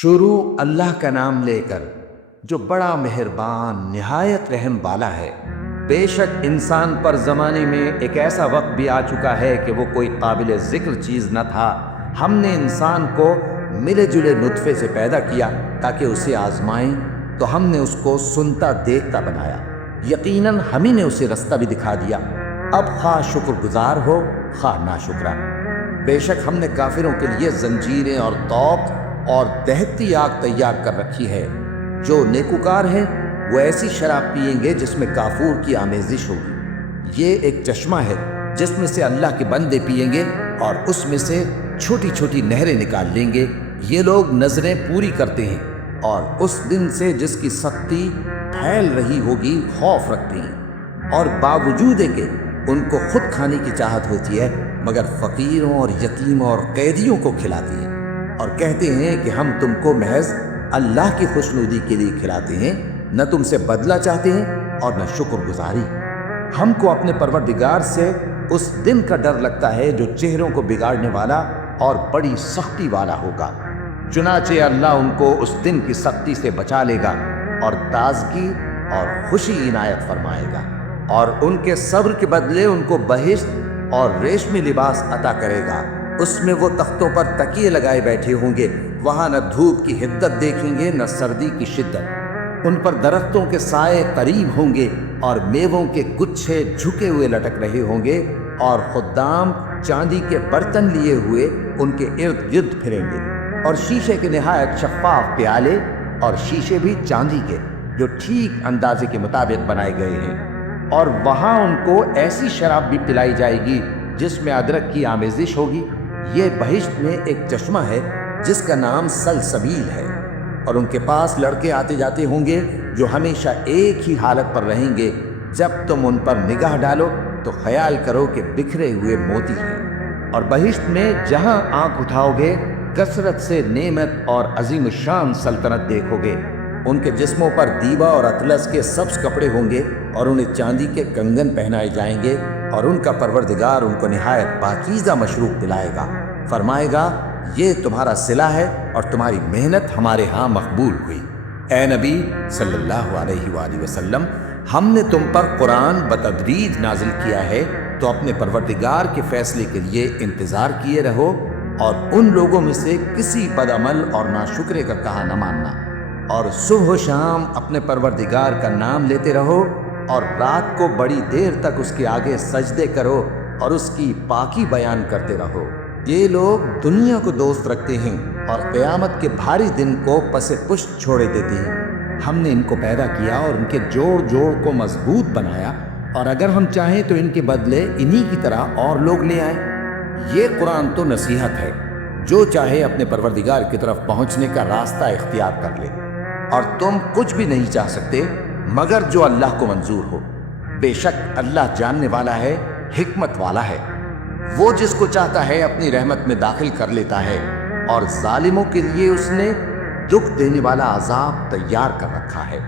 شروع اللہ کا نام لے کر جو بڑا مہربان نہایت رحم والا ہے۔ بے شک انسان پر زمانے میں ایک ایسا وقت بھی آ چکا ہے کہ وہ کوئی قابل ذکر چیز نہ تھا۔ ہم نے انسان کو ملے جلے نطفے سے پیدا کیا تاکہ اسے آزمائیں، تو ہم نے اس کو سنتا دیکھتا بنایا۔ یقیناً ہم ہی نے اسے رستہ بھی دکھا دیا۔ اب خواہ شکر گزار ہو خواہ ناشکرا۔ بے شک ہم نے کافروں کے لیے زنجیریں اور طوق اور دہتی آگ تیار کر رکھی ہے۔ جو نیکوکار ہیں وہ ایسی شراب پئیں گے جس میں کافور کی آمیزش ہوگی۔ یہ ایک چشمہ ہے جس میں سے اللہ کے بندے پئیں گے اور اس میں سے چھوٹی چھوٹی نہریں نکال لیں گے۔ یہ لوگ نظریں پوری کرتے ہیں اور اس دن سے جس کی سختی پھیل رہی ہوگی خوف رکھتے ہیں، اور باوجود کہ ان کو خود کھانے کی چاہت ہوتی ہے مگر فقیروں اور یتیموں اور قیدیوں کو کھلاتے ہیں، اور کہتے ہیں کہ ہم تم کو محض اللہ کی خوشنودی کے لیے کھلاتے ہیں، نہ تم سے بدلہ چاہتے ہیں اور نہ شکر گزاری۔ ہم کو اپنے پروردگار سے اس دن کا ڈر لگتا ہے جو چہروں کو بگاڑنے والا اور بڑی سختی والا ہوگا۔ چنانچہ اللہ ان کو اس دن کی سختی سے بچا لے گا اور تازگی اور خوشی عنایت فرمائے گا، اور ان کے صبر کے بدلے ان کو بہشت اور ریشمی لباس عطا کرے گا۔ اس میں وہ تختوں پر تکیے لگائے بیٹھے ہوں گے، وہاں نہ دھوپ کی حدت دیکھیں گے نہ سردی کی شدت۔ ان پر درختوں کے سائے قریب ہوں گے اور میووں کے گچھے جھکے ہوئے لٹک رہے ہوں گے، اور خدام چاندی کے برتن لیے ہوئے ان کے ارد گرد پھریں گے، اور شیشے کے نہایت شفاف پیالے، اور شیشے بھی چاندی کے جو ٹھیک اندازے کے مطابق بنائے گئے ہیں۔ اور وہاں ان کو ایسی شراب بھی پلائی جائے گی جس میں ادرک کی آمیزش ہوگی۔ یہ بہشت میں ایک چشمہ ہے جس کا نام سلسبیل ہے، اور ان کے پاس لڑکے آتے جاتے ہوں گے جو ہمیشہ ایک ہی حالت پر رہیں گے۔ جب تم ان پر نگاہ ڈالو تو خیال کرو کہ بکھرے ہوئے موتی ہیں، اور بہشت میں جہاں آنکھ اٹھاؤ گے کثرت سے نعمت اور عظیم الشان سلطنت دیکھو گے۔ ان کے جسموں پر دیبا اور اطلس کے سبز کپڑے ہوں گے، اور انہیں چاندی کے کنگن پہنائے جائیں گے، اور ان کا پروردگار ان کو نہایت پاکیزہ مشروب دلائے گا، فرمائے گا یہ تمہارا صلہ ہے اور تمہاری محنت ہمارے ہاں مقبول ہوئی۔ اے نبی صلی اللہ علیہ وآلہ وسلم، ہم نے تم پر قرآن بتدریج نازل کیا ہے، تو اپنے پروردگار کے فیصلے کے لیے انتظار کیے رہو، اور ان لوگوں میں سے کسی بد عمل اور ناشکرے کا کہا نہ ماننا، اور صبح و شام اپنے پروردگار کا نام لیتے رہو، اور رات کو بڑی دیر تک اس کے آگے سجدے کرو اور اس کی پاکی بیان کرتے رہو۔ یہ لوگ دنیا کو دوست رکھتے ہیں اور قیامت کے بھاری دن کو پس پشت چھوڑے دیتے ہیں۔ ہم نے ان کو پیدا کیا اور ان کے جوڑ جوڑ کو مضبوط بنایا، اور اگر ہم چاہیں تو ان کے بدلے انہی کی طرح اور لوگ لے آئیں۔ یہ قرآن تو نصیحت ہے، جو چاہے اپنے پروردگار کی طرف پہنچنے کا راستہ اختیار کر لے، اور تم کچھ بھی نہیں چاہ سکتے مگر جو اللہ کو منظور ہو۔ بے شک اللہ جاننے والا ہے، حکمت والا ہے۔ وہ جس کو چاہتا ہے اپنی رحمت میں داخل کر لیتا ہے، اور ظالموں کے لیے اس نے دکھ دینے والا عذاب تیار کر رکھا ہے۔